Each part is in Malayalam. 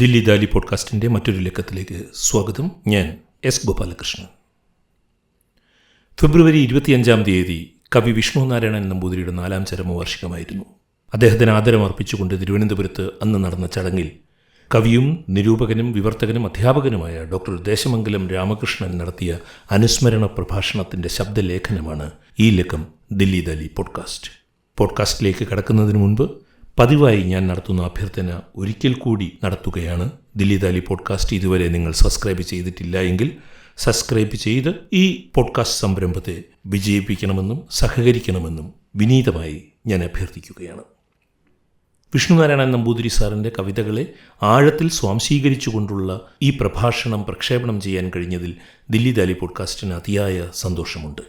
ദില്ലി ദാലി പോഡ്കാസ്റ്റിൻ്റെ മറ്റൊരു ലക്കത്തിലേക്ക് സ്വാഗതം. ഞാൻ എസ് ഗോപാലകൃഷ്ണൻ. ഫെബ്രുവരി 25 കവി വിഷ്ണു നാരായണൻ നമ്പൂതിരിയുടെ 4ാം ചരമവാർഷികമായിരുന്നു. അദ്ദേഹത്തിന് ആദരമർപ്പിച്ചുകൊണ്ട് തിരുവനന്തപുരത്ത് അന്ന് നടന്ന ചടങ്ങിൽ കവിയും നിരൂപകനും വിവർത്തകനും അധ്യാപകനുമായ ഡോക്ടർ ദേശമംഗലം രാമകൃഷ്ണൻ നടത്തിയ അനുസ്മരണ പ്രഭാഷണത്തിൻ്റെ ശബ്ദലേഖനമാണ് ഈ ലക്കം ദില്ലി ദാലി പോഡ്കാസ്റ്റ്. പോഡ്കാസ്റ്റിലേക്ക് കടക്കുന്നതിന് മുൻപ് പതിവായി ഞാൻ നടത്തുന്ന അഭ്യർത്ഥന ഒരിക്കൽ കൂടി നടത്തുകയാണ്. ദില്ലി ദാലി പോഡ്കാസ്റ്റ് ഇതുവരെ നിങ്ങൾ സബ്സ്ക്രൈബ് ചെയ്തിട്ടില്ല എങ്കിൽ സബ്സ്ക്രൈബ് ചെയ്ത് ഈ പോഡ്കാസ്റ്റ് സംരംഭത്തെ വിജയിപ്പിക്കണമെന്നും സഹകരിക്കണമെന്നും വിനീതമായി ഞാൻ അഭ്യർത്ഥിക്കുകയാണ്. വിഷ്ണുനാരായണൻ നമ്പൂതിരി സാറിൻ്റെ കവിതകളെ ആഴത്തിൽ സ്വാംശീകരിച്ചുകൊണ്ടുള്ള ഈ പ്രഭാഷണം പ്രക്ഷേപണം ചെയ്യാൻ കഴിഞ്ഞതിൽ ദില്ലി ദാലി പോഡ്കാസ്റ്റിന് അതിയായ സന്തോഷമുണ്ട്.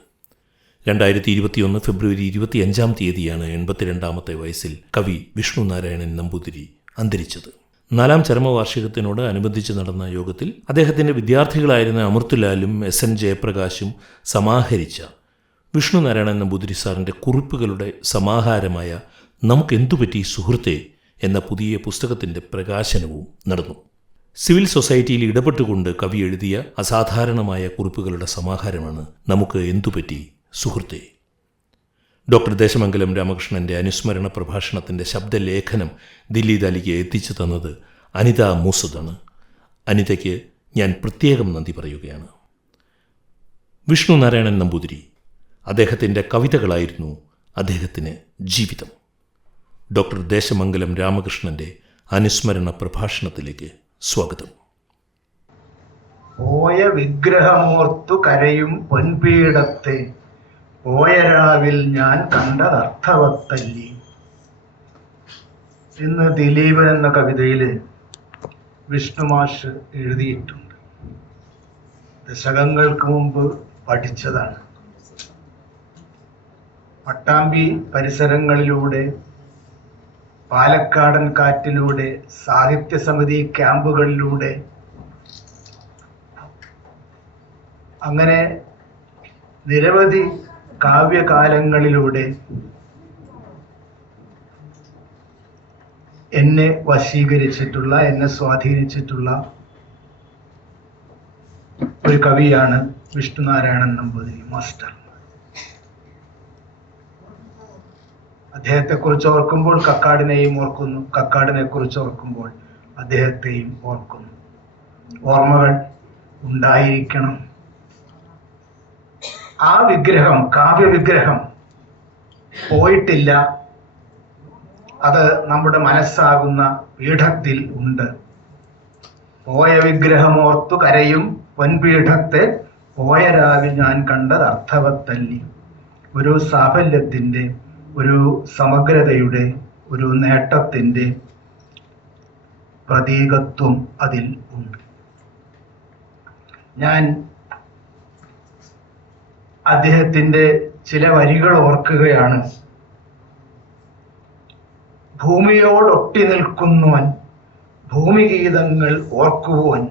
2021 ഫെബ്രുവരി 25 82ാമത്തെ വയസ്സിൽ കവി വിഷ്ണു നാരായണൻ നമ്പൂതിരി അന്തരിച്ചത്. 4ാം ചരമവാർഷികത്തിനോട് അനുബന്ധിച്ച് നടന്ന യോഗത്തിൽ അദ്ദേഹത്തിൻ്റെ വിദ്യാർത്ഥികളായിരുന്ന അമൃത്ലാലും SN ജയപ്രകാശും സമാഹരിച്ച വിഷ്ണു നാരായണൻ നമ്പൂതിരി സാറിൻ്റെ കുറിപ്പുകളുടെ സമാഹാരമായ നമുക്കെന്തുപറ്റി സുഹൃത്തെ എന്ന പുതിയ പുസ്തകത്തിൻ്റെ പ്രകാശനവും നടന്നു. സിവിൽ സൊസൈറ്റിയിൽ ഇടപെട്ടുകൊണ്ട് കവി എഴുതിയ അസാധാരണമായ കുറിപ്പുകളുടെ സമാഹാരമാണ് നമുക്ക് എന്തുപറ്റി സുഹൃത്തെ. ഡോക്ടർ ദേശമംഗലം രാമകൃഷ്ണൻ്റെ അനുസ്മരണ പ്രഭാഷണത്തിൻ്റെ ശബ്ദലേഖനം ദില്ലി ദാലിക്ക് എത്തിച്ചു തന്നത് അനിത മൂസദാണ്. അനിതയ്ക്ക് ഞാൻ പ്രത്യേകം നന്ദി പറയുകയാണ്. വിഷ്ണു നാരായണൻ നമ്പൂതിരി, അദ്ദേഹത്തിൻ്റെ കവിതകളായിരുന്നു അദ്ദേഹത്തിന് ജീവിതം. ഡോക്ടർ ദേശമംഗലം രാമകൃഷ്ണൻ്റെ അനുസ്മരണ പ്രഭാഷണത്തിലേക്ക് സ്വാഗതം. പോയ വിഗ്രഹമോർത്തു കരയും പൊൻപീഠത്തെ പോയ രാവിൽ ഞാൻ കണ്ടതർത്ഥവത്തല്ലി എന്ന് ദിലീപൻ എന്ന കവിതയിൽ വിഷ്ണു മാഷ് എഴുതിയിട്ടുണ്ട്. ദശകങ്ങൾക്ക് മുമ്പ് പഠിച്ചതാണ്. പട്ടാമ്പി പരിസരങ്ങളിലൂടെ, പാലക്കാടൻ കാറ്റിലൂടെ, സാഹിത്യ സമിതി ക്യാമ്പുകളിലൂടെ, അങ്ങനെ നിരവധി കാവ്യകാലങ്ങളിലൂടെ എന്നെ വശീകരിച്ചിട്ടുള്ള, എന്നെ സ്വാധീനിച്ചിട്ടുള്ള ഒരു കവിയാണ് വിഷ്ണുനാരായണൻ നമ്പൂതിരി മാസ്റ്റർ. അദ്ദേഹത്തെക്കുറിച്ച് ഓർക്കുമ്പോൾ കക്കാടിനെയും ഓർക്കുന്നു, കക്കാടിനെ കുറിച്ച് ഓർക്കുമ്പോൾ അദ്ദേഹത്തെയും ഓർക്കുന്നു. ഓർമ്മകൾ ഉണ്ടായിരിക്കണം. ആ വിഗ്രഹം, കാവ്യവിഗ്രഹം പോയിട്ടില്ല. അത് നമ്മുടെ മനസ്സാകുന്ന പീഠത്തിൽ ഉണ്ട്. പോയ വിഗ്രഹമോർത്തു കരയും പൊൻപീഠത്തെ പോയ രാവിൽ ഞാൻ കണ്ടത് അർത്ഥവത്തല്ലി. ഒരു സാഫല്യത്തിൻ്റെ, ഒരു സമഗ്രതയുടെ, ഒരു നേട്ടത്തിൻ്റെ പ്രതീകത്വം അതിൽ ഉണ്ട്. ഞാൻ അദ്ദേഹത്തിൻ്റെ ചില വരികൾ ഓർക്കുകയാണ്. ഭൂമിയോടൊട്ടി നിൽക്കുന്നവൻ, ഭൂമിഗീതങ്ങൾ ഓർക്കുവോൻ,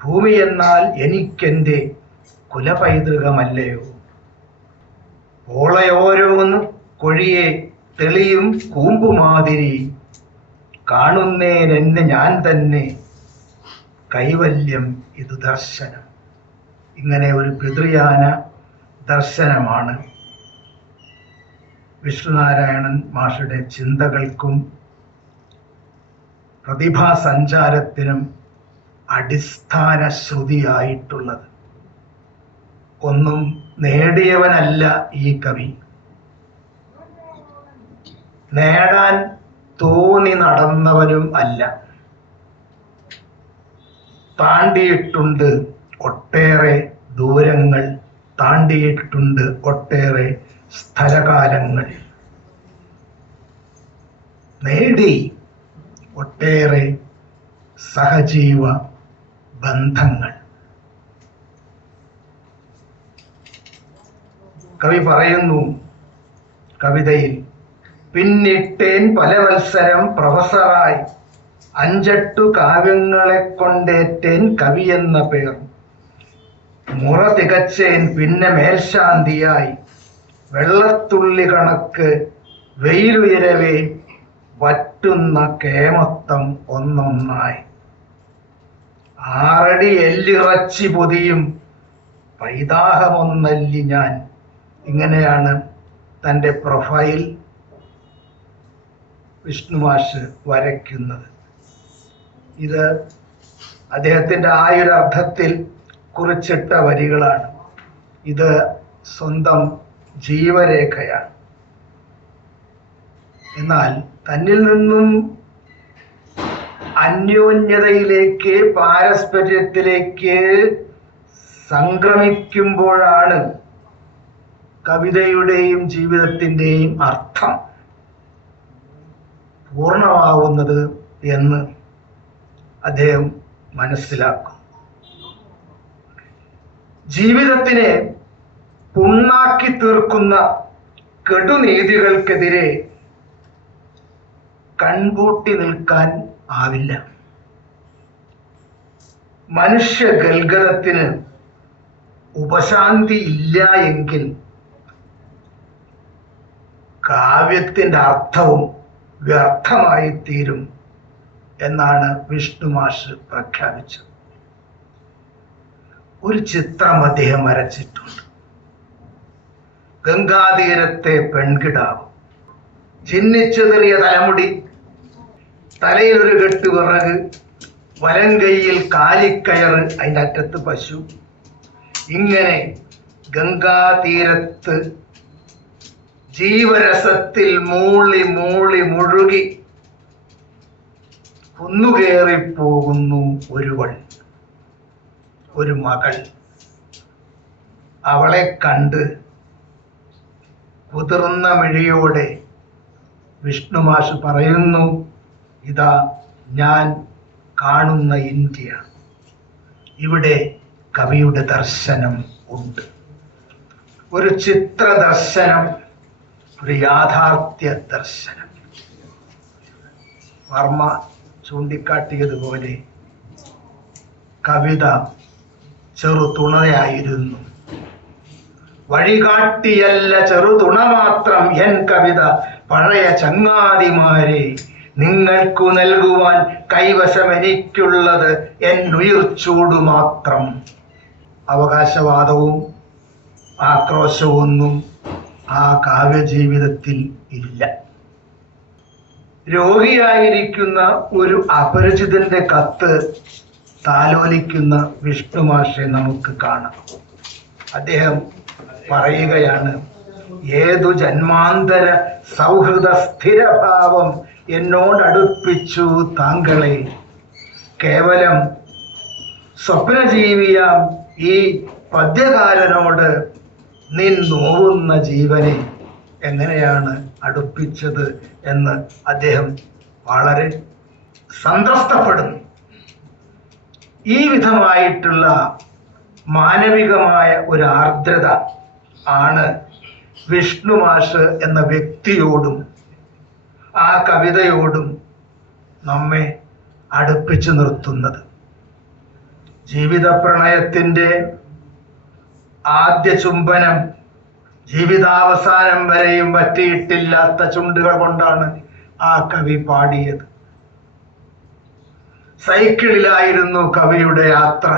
ഭൂമി എന്നാൽ എനിക്കെൻ്റെ കുലപൈതൃകമല്ലയോ. ഓളയോരോന്ന് കൊഴിയെ തെളിയും കൂമ്പുമാതിരി കാണുന്നേനെന്നെ ഞാൻ തന്നെ കൈവല്യം ഇത് ദർശനം. ഇങ്ങനെ ഒരു പിതൃയാന ദർശനമാണ് വിഷ്ണുനാരായണൻ മാഷുടെ ചിന്തകൾക്കും പ്രതിഭാസഞ്ചാരത്തിനും അടിസ്ഥാന ശ്രുതിയായിട്ടുള്ളത്. ഒന്നും നേടിയവനല്ല ഈ കവി, നേടാൻ തോന്നി നടന്നവനും അല്ല. താണ്ടിയിട്ടുണ്ട് ഒട്ടേറെ ദൂരങ്ങൾ, താണ്ടിയിട്ടുണ്ട് ഒട്ടേറെ സ്ഥലകാലങ്ങൾ, നേടി ഒട്ടേറെ സഹജീവ ബന്ധങ്ങൾ. കവി പറയുന്നു കവിതയിൽ, പിന്നിട്ടേൻ പല വത്സരം പ്രൊഫസറായി, 5-8 കാവ്യങ്ങളെ കൊണ്ടേറ്റേൻ കവി എന്ന പേർ, മുറ തികച്ചേൻ പിന്നെ മേൽശാന്തിയായി, വെള്ളത്തുള്ളി കണക്ക് വെയിലുയരവേ വറ്റുന്ന കേമത്തം ഒന്നൊന്നായി. 6 അടി എല്ലിറച്ചി പൊതിയും പൈതാഹമൊന്നല്ലി ഞാൻ. ഇങ്ങനെയാണ് തൻ്റെ പ്രൊഫൈൽ വിഷ്ണു മാഷ് വരയ്ക്കുന്നത്. ഇത് അദ്ദേഹത്തിൻ്റെ ആയൊരർത്ഥത്തിൽ കുറിച്ചിട്ട വരികളാണ്. ഇത് സ്വന്തം ജീവരേഖയാണ്. എന്നാൽ തന്നിൽ നിന്നും അന്യോന്യതയിലേക്ക്, പാരസ്പര്യത്തിലേക്ക് സംക്രമിക്കുമ്പോഴാണ് കവിതയുടെയും ജീവിതത്തിൻ്റെയും അർത്ഥം പൂർണ്ണമാവുന്നത് എന്ന് അദ്ദേഹം മനസ്സിലാക്കും. ജീവിതത്തിനെ പുണ്ണാക്കി തീർക്കുന്ന കെടുനീതികൾക്കെതിരെ കൺപൂട്ടി നിൽക്കാൻ ആവില്ല. മനുഷ്യ ഗൽഗതത്തിന് ഉപശാന്തി ഇല്ല എങ്കിൽ കാവ്യത്തിൻ്റെ അർത്ഥവും വ്യർത്ഥമായി തീരും എന്നാണ് വിഷ്ണു മാഷ് പ്രഖ്യാപിച്ചത്. ഒരു ചിത്രം അദ്ദേഹം വരച്ചിട്ടുണ്ട്. ഗംഗാതീരത്തെ പെൺകിടാവ്, ചിന്നിച്ചെറിയ തലമുടി, തലയിൽ ഒരു കെട്ട് വിറക്, വലം കൈയിൽ കാലിക്കയറ്, അതിൻ്റെ അറ്റത്ത് പശു. ഇങ്ങനെ ഗംഗാതീരത്ത് ജീവരസത്തിൽ മൂളി മൂളി മുഴുകി കുന്നുകേറിപ്പോകുന്നു ഒരുവൾ, ഒരു മകൾ. അവളെ കണ്ട് കുതിർന്ന മിഴിയോടെ വിഷ്ണു മാഷ് പറയുന്നു, ഇതാ ഞാൻ കാണുന്ന ഇന്ത്യ. ഇവിടെ കവിയുടെ ദർശനം ഉണ്ട്. ഒരു ചിത്ര ദർശനം, ഒരു യാഥാർത്ഥ്യ ദർശനം. വർമ്മ ചൂണ്ടിക്കാട്ടിയതുപോലെ കവിത ചെറുതുണയായിരുന്നു. വഴികാട്ടിയല്ല ചെറുതുണ മാത്രം എൻ കവിത, പഴയ ചങ്ങാതിമാരെ നിങ്ങൾക്കു നൽകുവാൻ കൈവശം എനിക്കുള്ളത് എൻ ഉയിർച്ചൂടു മാത്രം. അവകാശവാദവും ആക്രോശമൊന്നും ആ കാവ്യജീവിതത്തിൽ ഇല്ല. രോഗിയായിരിക്കുന്ന ഒരു അപരിചിതന്റെ കത്ത് താലോലിക്കുന്ന വിഷ്ണു മാഷെ നമുക്ക് കാണാം. അദ്ദേഹം പറയുകയാണ്, ഏതു ജന്മാന്തര സൗഹൃദ സ്ഥിരഭാവം എന്നോടടുപ്പിച്ചു താങ്കളെ, കേവലം സ്വപ്നജീവിയാം ഈ പദ്യകാരനോട് നിൻ നോവുന്ന ജീവനെ എങ്ങനെയാണ് അടുപ്പിച്ചത് എന്ന് അദ്ദേഹം വളരെ സന്ത്രസ്തപ്പെടുന്നു. ഈ വിധമായിട്ടുള്ള മാനവികമായ ഒരു ആർദ്രത ആണ് വിഷ്ണു മാഷ് എന്ന വ്യക്തിയോടും ആ കവിതയോടും നമ്മെ അടുപ്പിച്ചു നിർത്തുന്നത്. ജീവിത പ്രണയത്തിൻ്റെ ആദ്യ ചുംബനം ജീവിതാവസാനം വരെയും പറ്റിയിട്ടില്ലാത്ത ചുണ്ടുകൾ കൊണ്ടാണ് ആ കവി പാടിയത്. സൈക്കിളിലായിരുന്നു കവിയുടെ യാത്ര.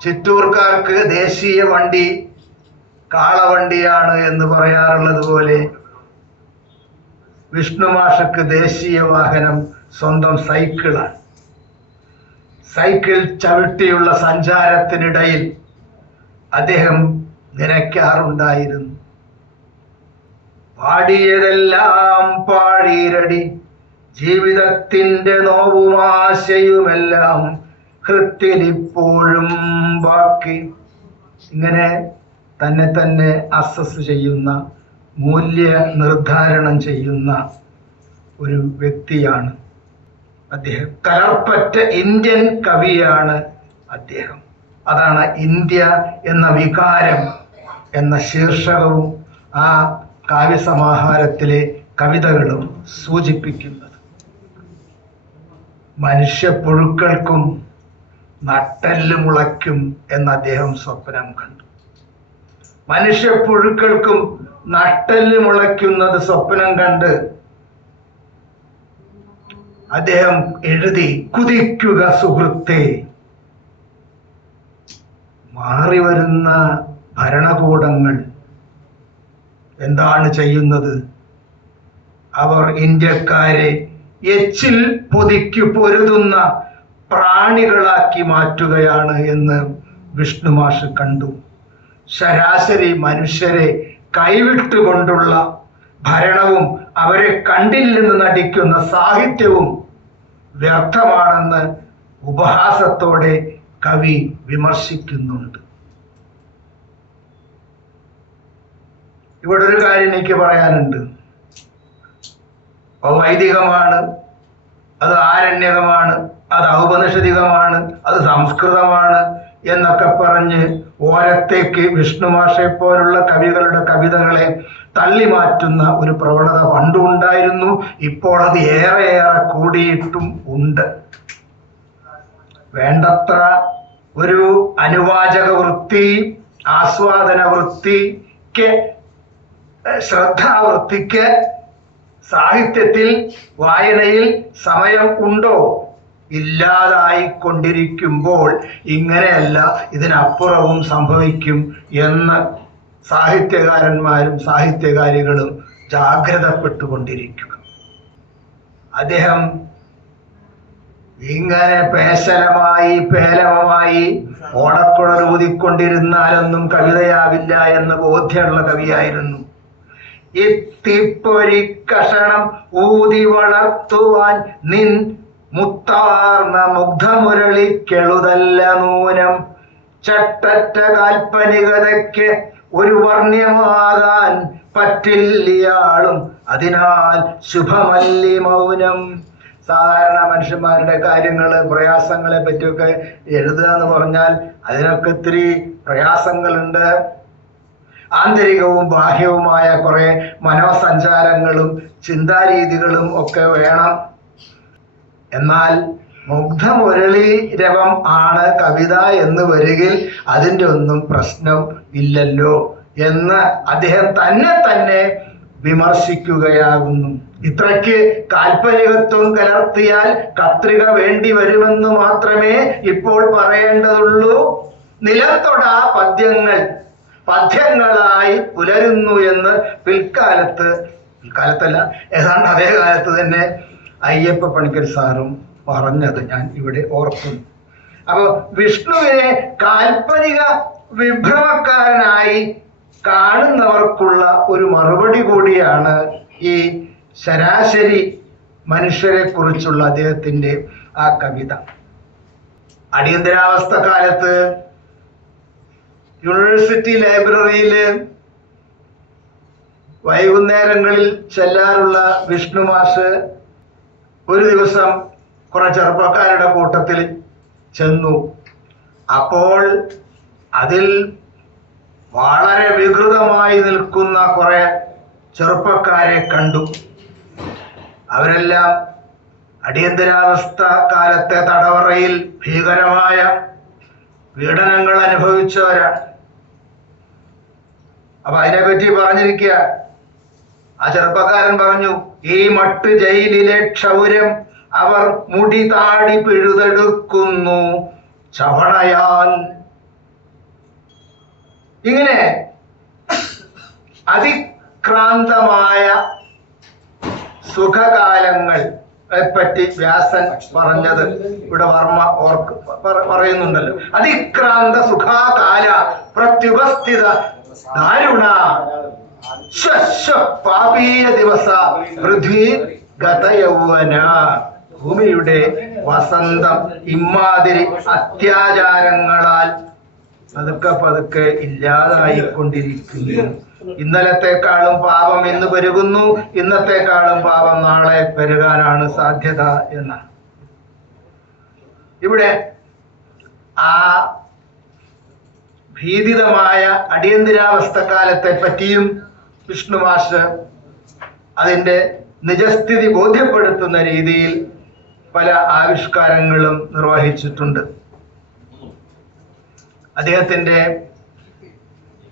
ചിറ്റൂർക്കാർക്ക് ദേശീയ വണ്ടി കാളവണ്ടിയാണ് എന്ന് പറയാറുള്ളത് പോലെ വിഷ്ണു മാഷക്ക് ദേശീയ വാഹനം സ്വന്തം സൈക്കിളാണ്. സൈക്കിൾ ചവിട്ടിയുള്ള സഞ്ചാരത്തിനിടയിൽ അദ്ദേഹം നിനയ്ക്കാറുണ്ടായിരുന്നു, പാടിയതെല്ലാം പാഴീരടി, ജീവിതത്തിൻ്റെ നോവുമാശയുമെല്ലാം ഹൃത്തിലിപ്പോഴും ബാക്കി. ഇങ്ങനെ തന്നെ തന്നെ അസസ് ചെയ്യുന്ന, മൂല്യ നിർദ്ധാരണം ചെയ്യുന്ന ഒരു വ്യക്തിയാണ് അദ്ദേഹം. കലർപ്പറ്റ ഇന്ത്യൻ കവിയാണ് അദ്ദേഹം. അതാണ് ഇന്ത്യ എന്ന വികാരം എന്ന ശീർഷകവും ആ കാവ്യസമാഹാരത്തിലെ കവിതകളും സൂചിപ്പിക്കുന്നത്. മനുഷ്യപ്പുഴുക്കൾക്കും നട്ടെല്ല് മുളയ്ക്കും എന്ന് അദ്ദേഹം സ്വപ്നം കണ്ടു. മനുഷ്യപ്പുഴുക്കൾക്കും നട്ടെല്ല് മുളയ്ക്കുന്നത് സ്വപ്നം കണ്ട് അദ്ദേഹം എഴുതി, കുതിക്കുക സുഹൃത്തേ, മാറി വരുന്ന ഭരണകൂടങ്ങൾ എന്താണ് ചെയ്യുന്നത്? അവർ ഇന്ത്യക്കാരെ എച്ചിൽ പൊതിക്കു പൊരുതുന്ന പ്രാണികളാക്കി മാറ്റുകയാണ് എന്ന് വിഷ്ണു മാഷ് കണ്ടു. ശരാശരി മനുഷ്യരെ കൈവിട്ടുകൊണ്ടുള്ള ഭരണവും അവരെ കണ്ടില്ലെന്ന് നടിക്കുന്ന സാഹിത്യവും വ്യർത്ഥമാണെന്ന് ഉപഹാസത്തോടെ കവി വിമർശിക്കുന്നുണ്ട്. ഇവിടെ ഒരു കാര്യം എനിക്ക് പറയാനുണ്ട്. അത് വൈദികമാണ്, അത് ആരണ്യകമാണ്, അത് ഔപനിഷദികമാണ്, അത് സംസ്കൃതമാണ് എന്നൊക്കെ പറഞ്ഞ് ഓരത്തേക്ക് വിഷ്ണു മാഷെ പോലുള്ള കവികളുടെ കവിതകളെ തള്ളി മാറ്റുന്ന ഒരു പ്രവണത പണ്ടും ഉണ്ടായിരുന്നു. ഇപ്പോൾ അത് ഏറെ കൂടിയിട്ടും ഉണ്ട്. വേണ്ടത്ര ഒരു അനുവാചക വൃത്തി, ആസ്വാദന വൃത്തിക്ക്, ശ്രദ്ധാവൃത്തിക്ക് സാഹിത്യത്തിൽ, വായനയിൽ സമയം ഉണ്ടോ? ഇല്ലാതായിക്കൊണ്ടിരിക്കുമ്പോൾ ഇങ്ങനെയല്ല, ഇതിനപ്പുറവും സംഭവിക്കും എന്ന് സാഹിത്യകാരന്മാരും സാഹിത്യകാരികളും ജാഗ്രതപ്പെട്ടുകൊണ്ടിരിക്കുക. അദ്ദേഹം ഇങ്ങനെ പേലമമായി ഓടക്കുഴലൂതിക്കൊണ്ടിരുന്നാലൊന്നും കവിതയാവില്ല എന്ന് ബോധ്യമുള്ള കവിയായിരുന്നു. ഇത്തിപ്പൊരി കഷണം ഊതി വളർത്തുവാൻ നിൻ മുത്താർന്ന മുഗ്ധമുരളിക്കെളുതല്ല നൂനം. ചട്ടറ്റ കാൽപ്പനികതയ്ക്ക് ഒരു വർണ്ണ്യമാകാൻ പറ്റില്ലയാളും, അതിനാൽ ശുഭമല്ലി മൗനം. സാധാരണ മനുഷ്യന്മാരുടെ കാര്യങ്ങള്, പ്രയാസങ്ങളെ പറ്റിയൊക്കെ എഴുതുക എന്ന് പറഞ്ഞാൽ അതിനൊക്കെ ഇത്തിരി പ്രയാസങ്ങളുണ്ട്. ആന്തരികവും ബാഹ്യവുമായ കുറെ മനോസഞ്ചാരങ്ങളും ചിന്താരീതികളും ഒക്കെ വേണം. എന്നാൽ മുഗ്ധമുരളി രവം ആണ് കവിത എന്ന് വരികിൽ അതിൻ്റെ ഒന്നും പ്രശ്നം ഇല്ലല്ലോ എന്ന് അദ്ദേഹം തന്നെ വിമർശിക്കുകയാകുന്നു. ഇത്രയ്ക്ക് കാൽപ്പനികത്വം കലർത്തിയാൽ കത്രിക വേണ്ടി വരുമെന്ന് മാത്രമേ ഇപ്പോൾ പറയേണ്ടതുള്ളൂ. നിലത്തൊടാ പദ്യങ്ങളായി പുലരുന്നു എന്ന് പിൽക്കാലത്തല്ല, ഏതാണ്ട് അതേ കാലത്ത് തന്നെ അയ്യപ്പ പണിക്കർ സാറും പറഞ്ഞത് ഞാൻ ഇവിടെ ഓർക്കുന്നു. അപ്പൊ വിഷ്ണുവിനെ കാൽപ്പനിക വിഭ്രമക്കാരനായി കാണുന്നവർക്കുള്ള ഒരു മറുപടി കൂടിയാണ് ഈ ശരാശരി മനുഷ്യരെ കുറിച്ചുള്ള അദ്ദേഹത്തിന്റെ ആ കവിത. അടിയന്തരാവസ്ഥ കാലത്ത് യൂണിവേഴ്സിറ്റി ലൈബ്രറിയിൽ വൈകുന്നേരങ്ങളിൽ ചെല്ലാറുള്ള വിഷ്ണു മാഷ് ഒരു ദിവസം കുറെ ചെറുപ്പക്കാരുടെ കൂട്ടത്തിൽ ചെന്നു. അപ്പോൾ അതിൽ വളരെ വികൃതമായി നിൽക്കുന്ന കുറെ ചെറുപ്പക്കാരെ കണ്ടു. അവരെല്ലാം അടിയന്തരാവസ്ഥ കാലത്തെ തടവറയിൽ ഭീകരമായ പീഡനങ്ങൾ അനുഭവിച്ചവരാണ്. അപ്പൊ അതിനെപ്പറ്റി പറഞ്ഞിരിക്കുക. ആ ചെറുപ്പക്കാരൻ പറഞ്ഞു, ഈ മട്ട് ജയിലിലെ ക്ഷൗരം അവർ മുടി താടി പിഴുതെടുക്കുന്നു ചവണയാൽ. ഇങ്ങനെ അതിക്രാന്തമായ സുഖകാലങ്ങളെ പറ്റി വ്യാസൻ പറഞ്ഞത് ഇവിടെ വർമ്മ പറയുന്നുണ്ടല്ലോ. അതിക്രാന്ത സുഖാകാല പ്രത്യുപസ്ഥിത ദാരുണ പാപീയ ദിവസ പൃഥ്വി ഗതയൗവന. ഭൂമിയുടെ വസന്തം ഇമാതിരി അത്യാചാരങ്ങളാൽ പതുക്കെ ഇല്ലാതായിക്കൊണ്ടിരിക്കുന്നു. ഇന്നലത്തെക്കാളും പാപം ഇന്ന് പെരുകുന്നു, ഇന്നത്തെക്കാളും പാപം നാളെ പെരുകാനാണ് സാധ്യത എന്നാണ്. ഇവിടെ ആ ഭീതിതമായ അടിയന്തരാവസ്ഥ കാലത്തെ പറ്റിയും വിഷ്ണു മാഷ് അതിൻ്റെ നിജസ്ഥിതി ബോധ്യപ്പെടുത്തുന്ന രീതിയിൽ പല ആവിഷ്കാരങ്ങളും നിർവഹിച്ചിട്ടുണ്ട്. അദ്ദേഹത്തിൻ്റെ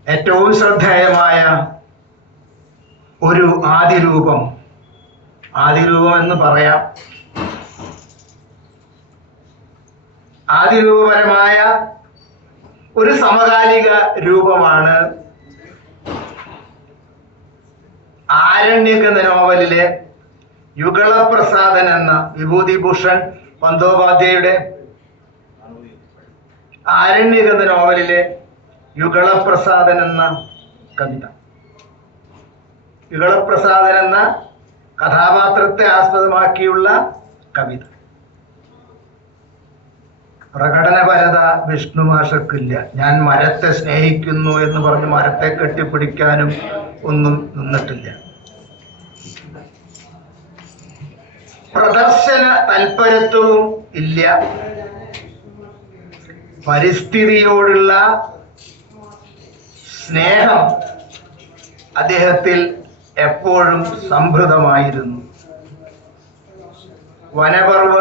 ഏറ്റവും ശ്രദ്ധേയമായ ഒരു ആദിരൂപം എന്ന് പറയാം, ആദിരൂപപരമായ ഒരു സമകാലിക രൂപമാണ് ആരണ്യക എന്ന നോവലിലെ യുഗളപ്രസാദൻ എന്ന വിഭൂതിഭൂഷൺ ബന്ദോപാധ്യായയുടെ ആരണ്യക എന്ന നോവലിലെ യുഗളപ്രസാദൻ എന്ന കവിത. യുഗളപ്രസാദൻ എന്ന കഥാപാത്രത്തെ ആസ്പദമാക്കിയുള്ള കവിത. പ്രകടനപരത വിഷ്ണു മാഷക്കില്ല. ഞാൻ മരത്തെ സ്നേഹിക്കുന്നു എന്ന് പറഞ്ഞ് മരത്തെ കെട്ടിപ്പിടിക്കാനും ഒന്നും നിന്നിട്ടില്ല. പ്രദർശന താല്പര്യത്വവും ഇല്ല. പരിസ്ഥിതിയോടുള്ള സ്നേഹം അദ്ദേഹത്തിൽ എപ്പോഴും സംഭൃതമായിരുന്നു. വനപർവ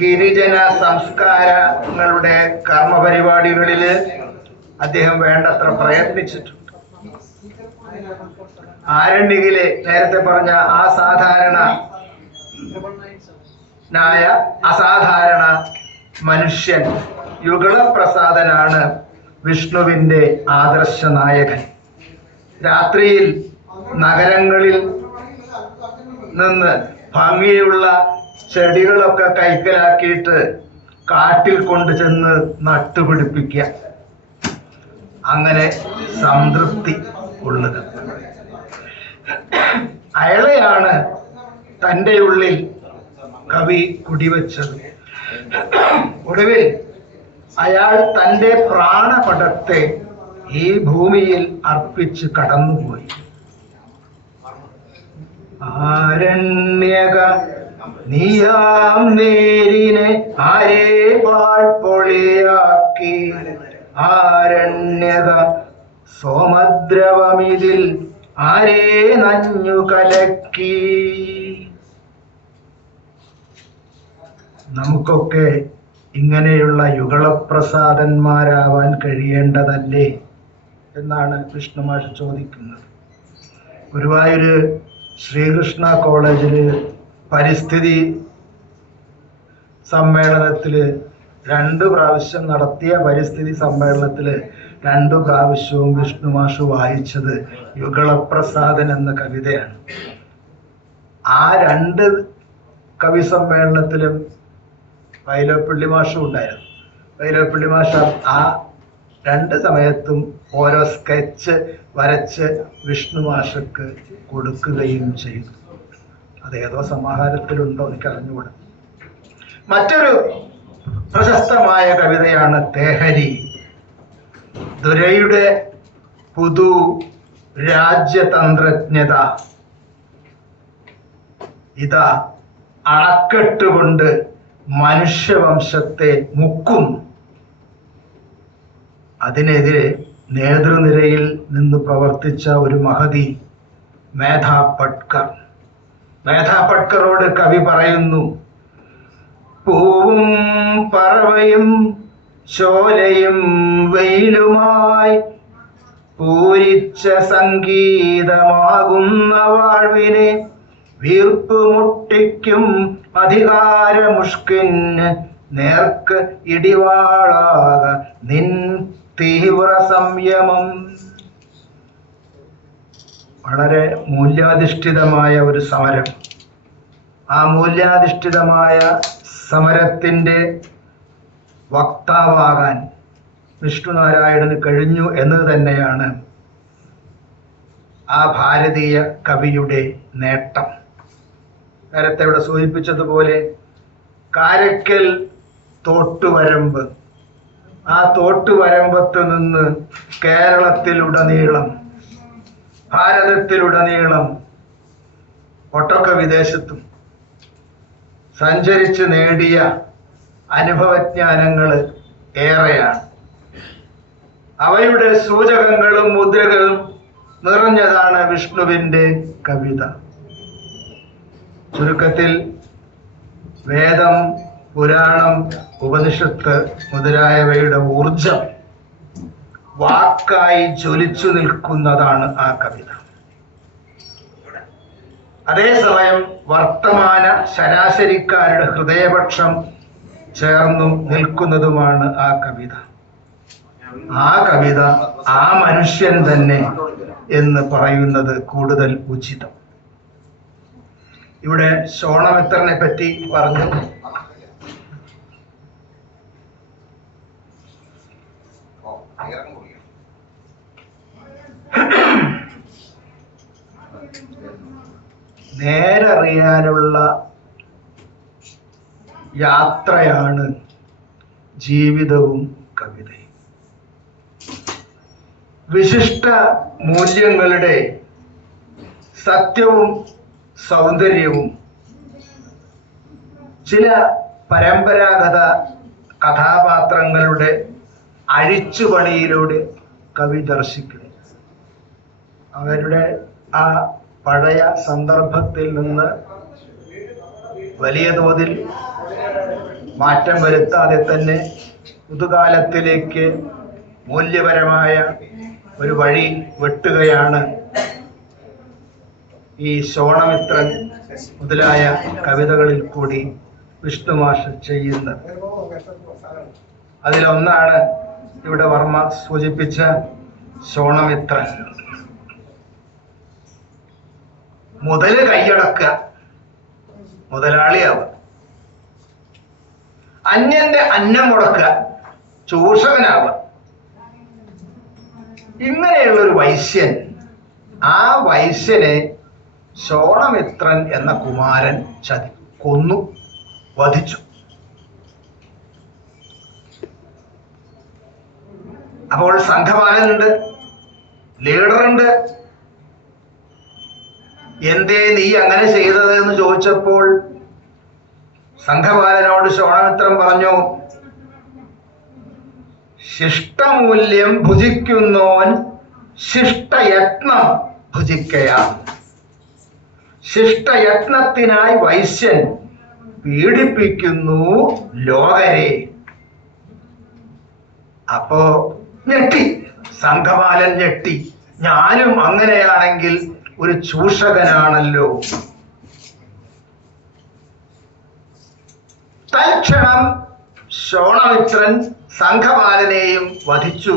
ഗിരിജന സംസ്കാരങ്ങളുടെ കർമ്മപരിപാടികളിൽ അദ്ദേഹം വേണ്ടത്ര പ്രയത്നിച്ചിട്ടുണ്ട്. ആരണ്യകിലെ നേരത്തെ പറഞ്ഞ അസാധാരണ മനുഷ്യൻ യുഗളപ്രസാദനാണ് വിഷ്ണുവിൻ്റെ ആദർശ നായകൻ. രാത്രിയിൽ നഗരങ്ങളിൽ നിന്ന് ഭംഗിയുള്ള ചെടികളൊക്കെ കൈക്കലാക്കിയിട്ട് കാട്ടിൽ കൊണ്ടു ചെന്ന് നട്ടുപിടിപ്പിക്കുക, അങ്ങനെ സംതൃപ്തി കൊള്ളുക. അയാളെയാണ് തൻ്റെ ഉള്ളിൽ കവി കുടിവെച്ചത്. ഒടുവിൽ അയാൾ തൻ്റെ പ്രാണപടത്തെ ഈ ഭൂമിയിൽ അർപ്പിച്ച് കടന്നുപോയി. ആരണ്യക നീയാം നേരിനെ ആരേ പാഴ്പൊളിയാക്കി, ആരണ്യക സോമദ്രവമിതിൽ ആരേ നഞ്ഞു കലക്കി. നമുക്കൊക്കെ ഇങ്ങനെയുള്ള യുഗളപ്രസാദന്മാരാവാൻ കഴിയേണ്ടതല്ലേ എന്നാണ് വിഷ്ണുമാഷ് ചോദിക്കുന്നത്. ഗുരുവായൂര് ശ്രീകൃഷ്ണ കോളേജിൽ പരിസ്ഥിതി സമ്മേളനത്തിൽ 2 പ്രാവശ്യം നടത്തിയ പരിസ്ഥിതി സമ്മേളനത്തിൽ 2 പ്രാവശ്യവും വിഷ്ണുമാഷ് വായിച്ചത് യുഗളപ്രസാദൻ എന്ന കവിതയാണ്. ആ 2 കവി സമ്മേളനത്തിലും വൈലോപ്പിള്ളി മാഷും ഉണ്ടായിരുന്നു. വൈലോപ്പിള്ളി മാഷ ആ 2 സമയത്തും ഓരോ സ്കെച്ച് വരച്ച് വിഷ്ണു മാഷക്ക് കൊടുക്കുകയും ചെയ്തു. അതേതോ സമാഹാരത്തിലുണ്ടോ എനിക്ക് അറിഞ്ഞുകൂടാ. മറ്റൊരു പ്രശസ്തമായ കവിതയാണ് തേഹരി. ദുരൈയുടെ പുതു രാജ്യതന്ത്രജ്ഞത ഇതാ അണക്കെട്ടുകൊണ്ട് മനുഷ്യവംശത്തെ മുക്കുന്നു. അതിനെതിരെ നേതൃനിരയിൽ നിന്ന് പ്രവർത്തിച്ച ഒരു മഹതി മേധാ പട്കർ. മേധാ പട്കറോട് കവി പറയുന്നു: പൂവും പറവയും ചോലയും വെയിലുമായി പൂരിച്ച സംഗീതമാകുന്ന വാഴ്വിനെ വീർപ്പ് മുട്ടിക്കും അധികാരമുഷ്കിന് നേർക്ക് ഇടിവാളാക നിൻ തീവ്ര സംയമം. വളരെ മൂല്യാധിഷ്ഠിതമായ ഒരു സമരം. ആ മൂല്യാധിഷ്ഠിതമായ സമരത്തിൻ്റെ വക്താവാകാൻ വിഷ്ണുനാരായണന് കഴിഞ്ഞു എന്നത് തന്നെയാണ് ആ ഭാരതീയ കവിയുടെ നേട്ടം. നേരത്തെ ഇവിടെ സൂചിപ്പിച്ചതുപോലെ കാരയ്ക്കൽ തോട്ടുവരമ്പ്, ആ തോട്ടുവരമ്പത്ത് നിന്ന് കേരളത്തിലുടനീളം, ഭാരതത്തിലുടനീളം ഒട്ടൊക്കെ വിദേശത്തും സഞ്ചരിച്ച് നേടിയ അനുഭവജ്ഞാനങ്ങൾ ഏറെയാണ്. അവയുടെ സൂചകങ്ങളും മുദ്രകളും നിറഞ്ഞതാണ് വിഷ്ണുവിൻ്റെ കവിത. ചുരുക്കത്തിൽ വേദം, പുരാണം, ഉപനിഷത്ത് മുതലായവയുടെ ഊർജം വാക്കായി ജ്വലിച്ചു നിൽക്കുന്നതാണ് ആ കവിത. അതേസമയം വർത്തമാന ശരാശരിക്കാരുടെ ഹൃദയപക്ഷം ചേർന്നും നിൽക്കുന്നതുമാണ് ആ കവിത. ആ മനുഷ്യൻ തന്നെ എന്ന് പറയുന്നത് കൂടുതൽ ഉചിതം. ഇവിടെ ശോണമിത്രനെ പറ്റി പറഞ്ഞു. നേരറിയാനുള്ള യാത്രയാണ് ജീവിതവും കവിതയും. വിശിഷ്ട മൂല്യങ്ങളുടെ സത്യവും സൗന്ദര്യവും ചില പരമ്പരാഗത കഥാപാത്രങ്ങളുടെ അഴിച്ചുപണിയിലൂടെ കവി ദർശിക്കുന്നു. അവരുടെ ആ പഴയ സന്ദർഭത്തിൽ നിന്ന് വലിയ തോതിൽ മാറ്റം വരുത്താതെ തന്നെ പുതുകാലത്തിലേക്ക് മൂല്യപരമായ ഒരു വഴി വെട്ടുകയാണ് ഈ ശോണമിത്രൻ മുതലായ കവിതകളിൽ കൂടി വിഷ്ണുമാഷ് ചെയ്യുന്നത്. അതിലൊന്നാണ് ഇവിടെ വർമ്മ സൂചിപ്പിച്ച ശോണമിത്രൻ. മുതല് കൈയടക്കുക, മുതലാളിയാവുക. അന്യന്റെ അന്നം മുടക്കുക, ചൂഷകനാവുക. ഇങ്ങനെയുള്ളൊരു വൈശ്യൻ, ആ വൈശ്യനെ ശോണമിത്രൻ എന്ന കുമാരൻ കൊന്നു, വധിച്ചു. അപ്പോൾ സംഘപാലനുണ്ട്, ലീഡറുണ്ട്. എന്തേ നീ അങ്ങനെ ചെയ്തത് എന്ന് ചോദിച്ചപ്പോൾ സംഘപാലനോട് ശോണമിത്രൻ പറഞ്ഞു, ശിഷ്ടമൂല്യം ഭുജിക്കുന്നോൻ ശിഷ്ടയത്നം ഭുജിക്കയാ. ശിഷ്ടയത്നത്തിനായി വൈശ്യൻ പീഡിപ്പിക്കുന്നു ലോകരെ. അപ്പോ ഞെട്ടി, സംഘപാലൻ ഞെട്ടി. ഞാനും അങ്ങനെയാണെങ്കിൽ ഒരു ചൂഷകനാണല്ലോ. തൽക്ഷണം ശോണമിത്രൻ സംഘപാലനെയും വധിച്ചു.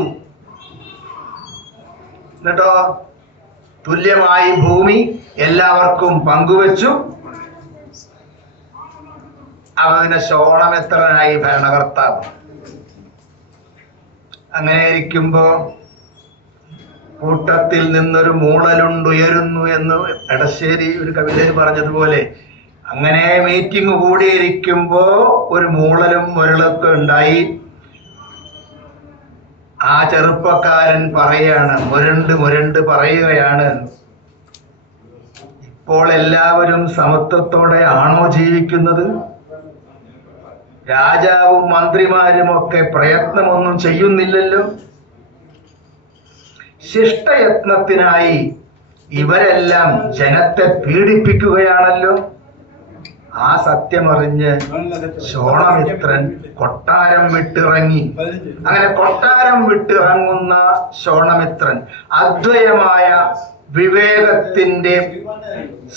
എന്നിട്ടോ തുല്യമായി ഭൂമി എല്ലാവർക്കും പങ്കുവച്ചു. അവന് ശോണമിത്രനായി ഭരണകർത്താവ്. അങ്ങനെ ഇരിക്കുമ്പോ കൂട്ടത്തിൽ നിന്നൊരു മൂളലുണ്ടുയരുന്നു എന്ന് എടശ്ശേരി ഒരു കവിതയിൽ പറഞ്ഞതുപോലെ, അങ്ങനെ മീറ്റിംഗ് കൂടിയിരിക്കുമ്പോ ഒരു മൂളലും മുരളൊക്കെ ഉണ്ടായി. ആ ചെറുപ്പക്കാരൻ പറയാണ്, മുരണ്ട് പറയുകയാണ്, ഇപ്പോൾ എല്ലാവരും സമത്വത്തോടെ ആണോ ജീവിക്കുന്നത്? രാജാവും മന്ത്രിമാരും ഒക്കെ പ്രയത്നമൊന്നും ചെയ്യുന്നില്ലല്ലോ. ശിഷ്ടയത്നത്തിനായി ഇവരെല്ലാം ജനത്തെ പീഡിപ്പിക്കുകയാണല്ലോ. ആ സത്യമറിഞ്ഞ് ശോണമിത്രൻ കൊട്ടാരം വിട്ടിറങ്ങി. അങ്ങനെ കൊട്ടാരം വിട്ടിറങ്ങുന്ന ശോണമിത്രൻ അദ്വയമായ വിവേകത്തിന്റെ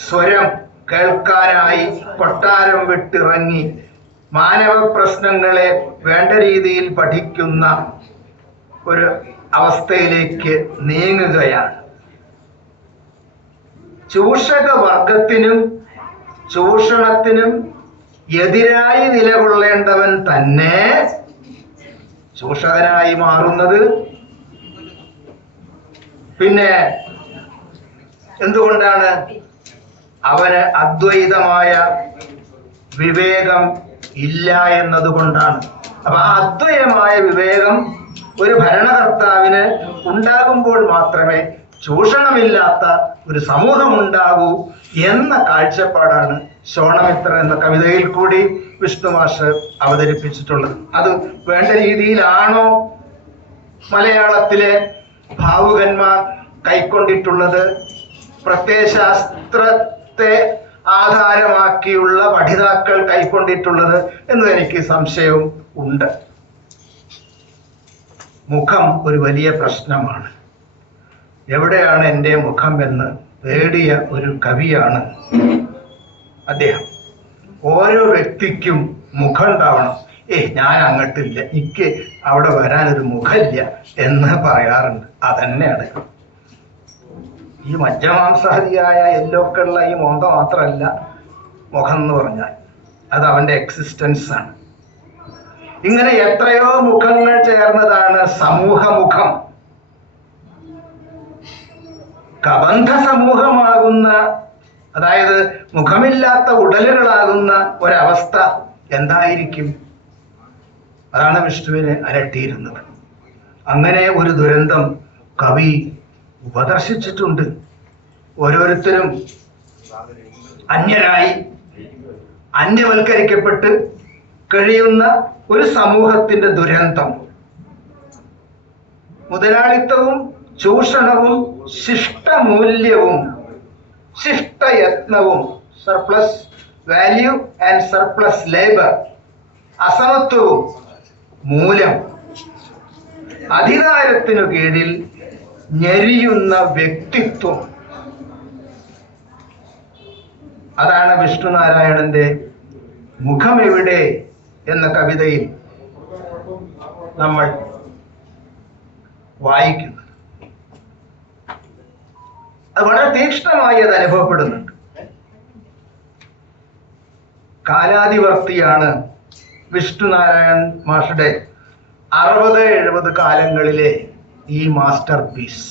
സ്വരം കേൾക്കാനായി കൊട്ടാരം വിട്ടിറങ്ങി മാനവ പ്രശ്നങ്ങളെ വേണ്ട രീതിയിൽ പഠിക്കുന്ന ഒരു അവസ്ഥയിലേക്ക് നീങ്ങുകയാണ്. ചൂഷക വർഗത്തിനും ചൂഷണത്തിനും എതിരായി നിലകൊള്ളേണ്ടവൻ തന്നെ ചൂഷകനായി മാറുന്നത് പിന്നെ എന്തുകൊണ്ടാണ്? അവന് അദ്വൈതമായ വിവേകം ഇല്ല എന്നതുകൊണ്ടാണ്. അപ്പൊ ആ അദ്വയമായ വിവേകം ഒരു ഭരണകർത്താവിന് ഉണ്ടാകുമ്പോൾ മാത്രമേ ചൂഷണമില്ലാത്ത ഒരു സമൂഹം ഉണ്ടാകൂ എന്ന കാഴ്ചപ്പാടാണ് ശോണമിത്രൻ എന്ന കവിതയിൽ കൂടി വിഷ്ണുമാഷ് അവതരിപ്പിച്ചിട്ടുള്ളത്. അത് വേണ്ട രീതിയിലാണോ മലയാളത്തിലെ ഭാവുകന്മാർ കൈക്കൊണ്ടിട്ടുള്ളത്, പ്രത്യയശാസ്ത്രത്തെ ആധാരമാക്കിയുള്ള പഠിതാക്കൾ കൈക്കൊണ്ടിട്ടുള്ളത് എന്ന് എനിക്ക് സംശയവും ഉണ്ട്. മുഖം ഒരു വലിയ പ്രശ്നമാണ്. എവിടെയാണ് എൻ്റെ മുഖം എന്ന് തേടിയ ഒരു കവിയാണ് അദ്ദേഹം. ഓരോ വ്യക്തിക്കും മുഖം ഉണ്ടാവണം. ഞാൻ അങ്ങോട്ടില്ല, എനിക്ക് അവിടെ വരാനൊരു മുഖമില്ല എന്ന് പറയാറുണ്ട്. അതന്നെയാണ് ഈ മജ്ജമാംസാദിയായ എല്ലൊക്കെയുള്ള ഈ മോന്ത മാത്രമല്ല മുഖം എന്ന് പറഞ്ഞാൽ, അത് അവന്റെ എക്സിസ്റ്റൻസ് ആണ്. ഇങ്ങനെ എത്രയോ മുഖങ്ങൾ ചേർന്നതാണ് സമൂഹമുഖം. കബന്ധ സമൂഹമാകുന്ന, അതായത് മുഖമില്ലാത്ത ഉടലുകളാകുന്ന ഒരവസ്ഥ എന്തായിരിക്കും? അതാണ് വിഷ്ണുവിനെ അലട്ടിയിരുന്നത്. അങ്ങനെ ഒരു ദുരന്തം കവി ഉപദർശിച്ചിട്ടുണ്ട്. ഓരോരുത്തരും അന്യരായി അന്യവൽക്കരിക്കപ്പെട്ട് കഴിയുന്ന ഒരു സമൂഹത്തിന്റെ ദുരന്തം. മുതലാളിത്തവും ചൂഷണവും ശിഷ്ടമൂല്യവും ശിഷ്ടയത്നവും, surplus value and surplus labour, അസമത്വവും മൂലം അധികാരത്തിനു കീഴിൽ ഞെരിയുന്ന വ്യക്തിത്വം. അതാണ് വിഷ്ണുനാരായണന്റെ മുഖമെവിടെ എന്ന കവിതയിൽ നമ്മൾ വായിക്കുന്നത്. അത് വളരെ തീക്ഷ്ണമായി അത് അനുഭവപ്പെടുന്നുണ്ട്. കാലാതിവർത്തിയാണ് വിഷ്ണുനാരായൺ മാഷുടെ 60-70 കാലങ്ങളിലെ ഈ മാസ്റ്റർ പീസ്.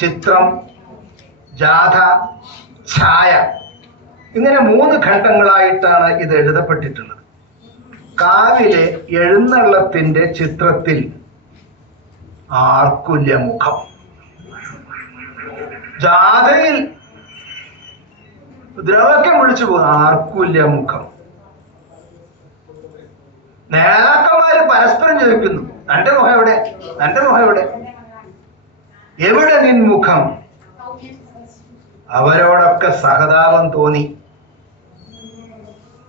ചിത്രം, ജാഥ, ഛായ, ഇങ്ങനെ 3 ഖണ്ഡങ്ങളായിട്ടാണ് ഇത് എഴുതപ്പെട്ടിട്ടുള്ളത്. കാവിലെ എഴുന്നള്ളത്തിന്റെ ചിത്രത്തിൽ ആർക്കുല്യമുഖം, ജാഥയിൽ ദ്രവക്കം വിളിച്ചു പോകുന്ന ആർക്കുല്യമുഖം. നേതാക്കന്മാര് പരസ്പരം ചോദിക്കുന്നു, തന്റെ മുഖം എവിടെ, തന്റെ മുഖം എവിടെ, എവിടെ നിൻ മുഖം? അവരോടൊക്കെ സഹതാപം തോന്നി.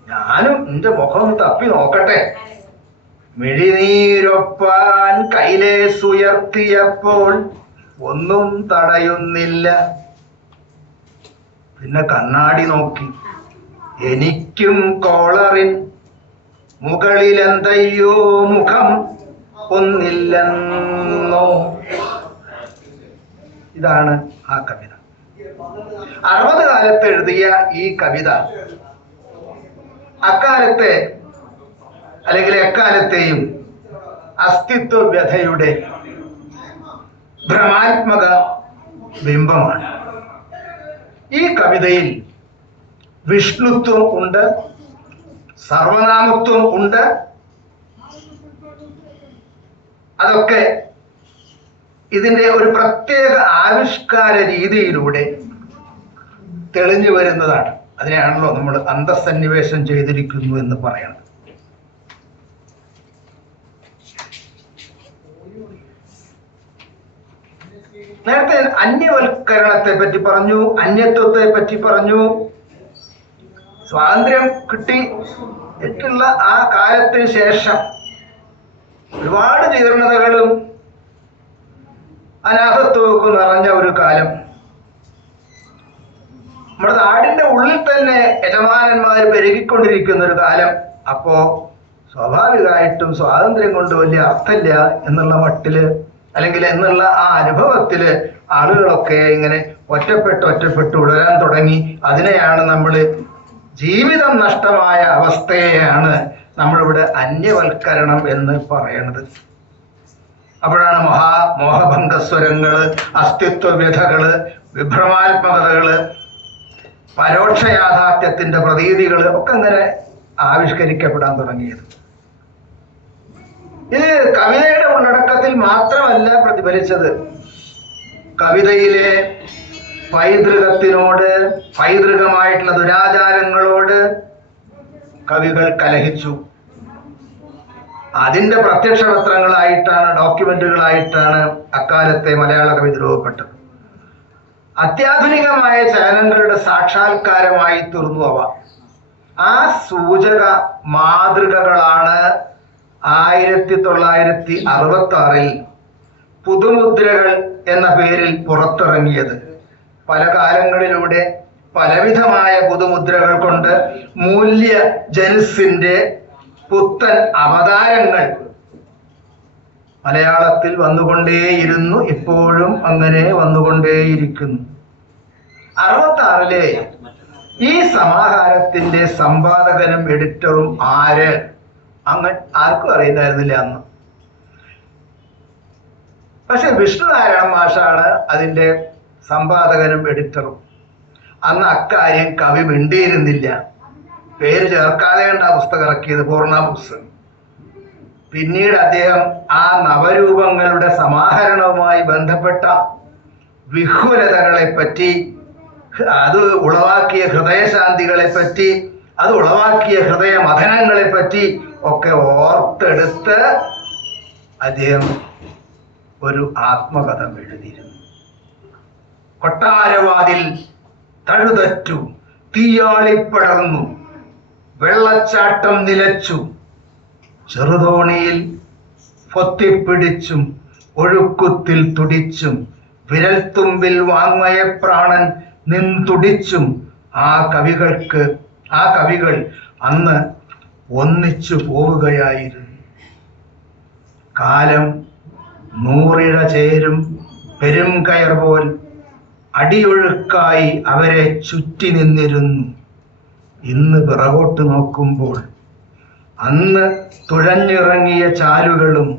ഞാനും എന്റെ മുഖം തപ്പി നോക്കട്ടെ. മിഴിനീരൊപ്പാൻ കൈലേസുയർത്തിയപ്പോൾ ഒന്നും തടയുന്നില്ല. പിന്നെ കണ്ണാടി നോക്കി, എനിക്കും കോളറിൻ മുകളിലെന്തയ്യോ മുഖം ഒന്നില്ലെന്നോ. ഇതാണ് ആ കവിത. 60 കാലത്ത് എഴുതിയ ഈ കവിത അക്കാലത്തെ അല്ലെങ്കിൽ എക്കാലത്തെയും അസ്തിത്വ വ്യഥയുടെ ഭ്രമാത്മക ബിംബമാണ്. ഈ കവിതയിൽ വിഷ്ണുത്വം ഉണ്ട്, സർവനാമത്വം ഉണ്ട്. അതൊക്കെ ഇതിന്റെ ഒരു പ്രത്യേക ആവിഷ്കാര രീതിയിലൂടെ തെളിഞ്ഞു വരുന്നതാണ്. അതിനെയാണല്ലോ നമ്മൾ അന്തസ്സന്നിവേശം ചെയ്തിരിക്കുന്നു എന്ന് പറയുന്നത്. നേരത്തെ അന്യവൽക്കരണത്തെ പറ്റി പറഞ്ഞു, അന്യത്വത്തെ പറ്റി പറഞ്ഞു. സ്വാതന്ത്ര്യം കിട്ടിയിട്ടുള്ള ആ കാലത്തിന് ശേഷം ഒരുപാട് ജീർണതകളും അനാഥത്വമൊക്കെ നിറഞ്ഞ ഒരു കാലം. നമ്മുടെ നാടിന്റെ ഉള്ളിൽ തന്നെ യജമാനന്മാർ പെരുകിക്കൊണ്ടിരിക്കുന്ന ഒരു കാലം. അപ്പോ സ്വാഭാവികമായിട്ടും സ്വാതന്ത്ര്യം കൊണ്ട് വലിയ അർത്ഥമില്ല എന്നുള്ള മട്ടില്, അല്ലെങ്കിൽ എന്നുള്ള ആ അനുഭവത്തില് ആളുകളൊക്കെ ഇങ്ങനെ ഒറ്റപ്പെട്ട് ഉടരാൻ തുടങ്ങി. അതിനെയാണ് നമ്മൾ ജീവിതം നഷ്ടമായ അവസ്ഥയെയാണ് നമ്മളിവിടെ അന്യവൽക്കരണം എന്ന് പറയണത്. അപ്പോഴാണ് മോഹഭംഗസ്വരങ്ങള്, അസ്തിത്വ വ്യഥകള്, വിഭ്രമാത്മകതകള്, പരോക്ഷ യാഥാർത്ഥ്യത്തിന്റെ പ്രതീതികള് ഒക്കെ അങ്ങനെ ആവിഷ്കരിക്കപ്പെടാൻ തുടങ്ങിയത്. ഇത് കവിതയുടെ ഉള്ളടക്കത്തിൽ മാത്രമല്ല പ്രതിഫലിച്ചത്. കവിതയിലെ പൈതൃകത്തിനോട്, പൈതൃകമായിട്ടുള്ള ദുരാചാരങ്ങളോട് കവികൾ കലഹിച്ചു. അതിന്റെ പ്രത്യക്ഷ പത്രങ്ങളായിട്ടാണ്, ഡോക്യുമെന്റുകളായിട്ടാണ് അക്കാലത്തെ മലയാള കവിത രൂപപ്പെട്ടത്. അത്യാധുനികമായ ചലനങ്ങളുടെ സാക്ഷാത്കാരമായി തീർന്നു അവ. ആ സൂചക മാതൃകകളാണ് 1966 പുതുമുദ്രകൾ എന്ന പേരിൽ പുറത്തിറങ്ങിയത്. പല കാലങ്ങളിലൂടെ പലവിധമായ പുതുമുദ്രകൾ കൊണ്ട് മൂല്യ ജനുസിന്റെ പുത്തൻ അവതാരങ്ങൾ മലയാളത്തിൽ വന്നുകൊണ്ടേയിരുന്നു, ഇപ്പോഴും അങ്ങനെ വന്നുകൊണ്ടേയിരിക്കുന്നു. 66-ലെ ഈ സമാഹാരത്തിന്റെ സമ്പാദകനും എഡിറ്ററും ആര്? ആർക്കും അറിയുന്നായിരുന്നില്ല അന്ന്. പക്ഷെ വിഷ്ണുനാരായണൻ മാഷാണ് അതിന്റെ സമ്പാദകനും എഡിറ്ററും. അന്ന് അക്കാര്യം കവി മിണ്ടിയിരുന്നില്ല. പേര് ചേർക്കാതെ കണ്ട പുസ്തകം ഇറക്കിയത് പൂർണ്ണ ബുക്സ്. പിന്നീട് അദ്ദേഹം ആ നവരൂപങ്ങളുടെ സമാഹരണവുമായി ബന്ധപ്പെട്ട വിഹ്വലതകളെ പറ്റി, അത് ഉളവാക്കിയ ഹൃദയശാന്തികളെ പറ്റി, അത് ഉളവാക്കിയ ഹൃദയമഥനങ്ങളെ പറ്റി ഒക്കെ ഓർത്തെടുത്ത് അദ്ദേഹം ഒരു ആത്മകഥ എഴുതിയിരുന്നു. കൊട്ടാരവാതിൽ തഴുതറ്റു, തീയാളിപ്പടർന്നു, വെള്ളച്ചാട്ടം നിലച്ചു, ചെറുതോണിയിൽ പൊത്തിപ്പിടിച്ചും ഒഴുക്കുത്തിൽ തുടിച്ചും വിരൽത്തുമ്പിൽ വാങ്മയപ്രാണൻ നിൻതുടിച്ചും ആ കവികൾ അന്ന് ഒന്നിച്ചു പോവുകയായിരുന്നു. കാലം 100 ഇഴ ചേരും പെരും കയർ പോൽ അടിയൊഴുക്കായി അവരെ ചുറ്റി നിന്നിരുന്നു. ഇന്ന് പിറകോട്ട് നോക്കുമ്പോൾ അന്ന് തുഴഞ്ഞിറങ്ങിയ ചാലുകളും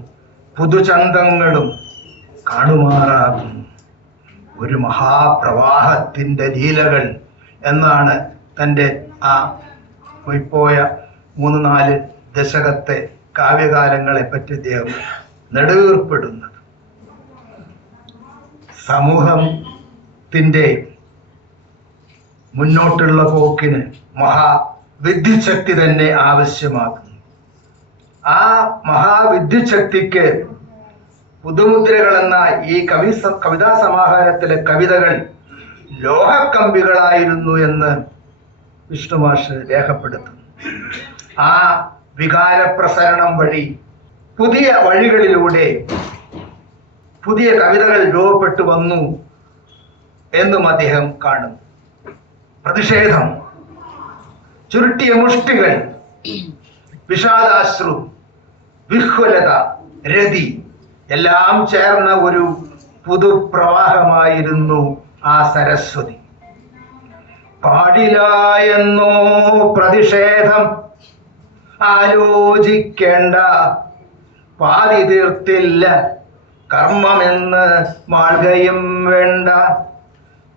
പുതുചന്തങ്ങളും കാണുമാറാകുന്നു. ഒരു മഹാപ്രവാഹത്തിൻ്റെ ലീലകൾ എന്നാണ് തൻ്റെ ആ പോയ 3-4 ദശകത്തെ കാവ്യകാലങ്ങളെ പറ്റി അദ്ദേഹം നെടുവീർപ്പെടുന്നത്. സമൂഹത്തിൻ്റെ മുന്നോട്ടുള്ള പോക്കിന് മഹാവിദ്യുച്ഛക്തി തന്നെ ആവശ്യമാകുന്നു. ആ മഹാവിദ്യുച്ഛക്തിക്ക് പുതുമുദ്രകൾ എന്ന ഈ കവിതാ സമാഹാരത്തിലെ കവിതകൾ ലോഹക്കമ്പികളായിരുന്നു എന്ന് വിഷ്ണുമാഷ് രേഖപ്പെടുത്തുന്നു. ആ വികാരപ്രസരണം വഴി പുതിയ വഴികളിലൂടെ പുതിയ കവിതകൾ രൂപപ്പെട്ടു വന്നു എന്നും അദ്ദേഹം കാണുന്നു. പ്രതിഷേധം, ചുരുട്ടിയ മുഷ്ടികൾ, വിഷാദാശ്രു, വിഹ്വലത, രതി എല്ലാം ചേർന്ന ഒരു പുതുപ്രവാഹമായിരുന്നു ആ സരസ്വതി. പാടില്ലായെന്നോ പ്രതിഷേധം, ആലോചിക്കേണ്ട പാതി തീർത്തില്ല കർമ്മമെന്ന് മാൾകയും വേണ്ട.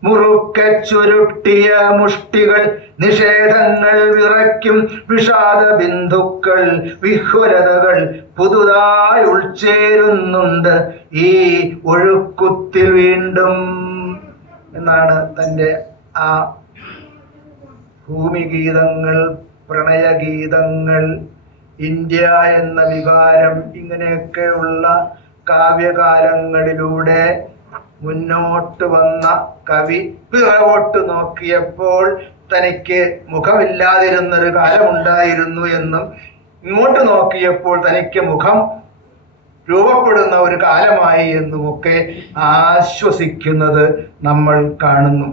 മുറുക്കെ ചുരുട്ടിയ മുഷ്ടികൾ, നിഷേധങ്ങൾ വിറയ്ക്കും വിഷാദ ബിന്ദുക്കൾ, വിഹ്വലതകൾ പുതുതായി ഉൾച്ചേരുന്നുണ്ട് ഈ ഒഴുക്കുത്തിൽ വീണ്ടും എന്നാണ് തൻ്റെ ആ ഭൂമിഗീതങ്ങൾ, പ്രണയഗീതങ്ങൾ, ഇന്ത്യ എന്ന വികാരം, ഇങ്ങനെയൊക്കെയുള്ള കാവ്യകാലങ്ങളിലൂടെ മുന്നോട്ട് വന്ന കവി പിറകോട്ട് നോക്കിയപ്പോൾ തനിക്ക് മുഖമില്ലാതിരുന്നൊരു കാലമുണ്ടായിരുന്നു എന്നും ഇങ്ങോട്ട് നോക്കിയപ്പോൾ തനിക്ക് മുഖം രൂപപ്പെടുന്ന ഒരു കാലമായി എന്നുമൊക്കെ ആശ്വസിക്കുന്നത് നമ്മൾ കാണുന്നു.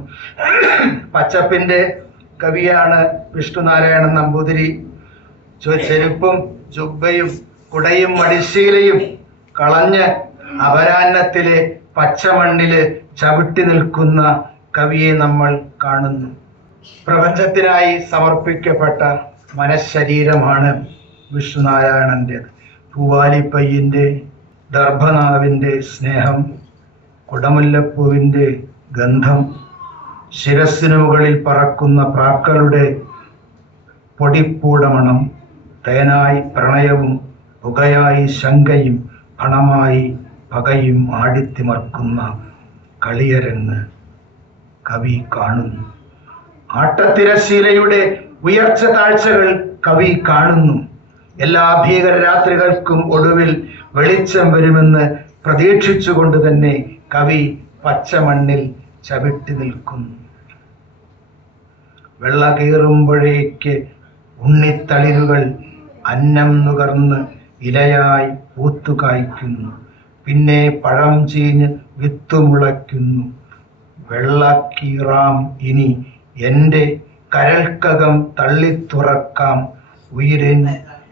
പച്ചപ്പിൻ്റെ കവിയാണ് വിഷ്ണുനാരായണൻ നമ്പൂതിരി. ചെരുപ്പും ജുബ്ബയും കുടയും മടിശീലയും കളഞ്ഞ് അപരാഹ്നത്തിലെ പച്ചമണ്ണില് ചവിട്ടി നിൽക്കുന്ന കവിയെ നമ്മൾ കാണുന്നു. പ്രപഞ്ചത്തിനായി സമർപ്പിക്കപ്പെട്ട മനഃശരീരമാണ് വിഷ്ണുനാരായണൻ്റേത്. പൂവാലിപ്പയ്യൻ്റെ ദർഭനാവിൻ്റെ സ്നേഹം, കുടമുല്ലപ്പൂവിൻ്റെ ഗന്ധം, ശിരസ്സിനു മുകളിൽ പറക്കുന്ന പ്രാക്കളുടെ പൊടിപ്പൂടമണം, തേനായി പ്രണയവും പുകയായി ശങ്കയും പണമായി പകയും ആടിത്തിമർക്കുന്ന കളിയരങ്ങ് കവി കാണുന്നു. ആട്ടത്തിരശീലയുടെ ഉയർച്ച താഴ്ചകൾ കവി കാണുന്നു. എല്ലാ ഭീകരരാത്രികൾക്കും ഒടുവിൽ വെളിച്ചം വരുമെന്ന് പ്രതീക്ഷിച്ചുകൊണ്ട് തന്നെ കവി പച്ചമണ്ണിൽ ചവിട്ടി നിൽക്കുന്നു. വെള്ള കീറുമ്പോഴേക്ക് ഉണ്ണിത്തളിരുകൾ അന്നം നുകർന്ന് ഇലയായി പൂത്തുകായ്ക്കുന്നു. പിന്നെ പഴം ചീഞ്ഞ് വിത്തുമുളയ്ക്കുന്നു. വെള്ളക്കീറാം ഇനി എൻ്റെ കരൾക്കകം തള്ളിത്തുറക്കാം.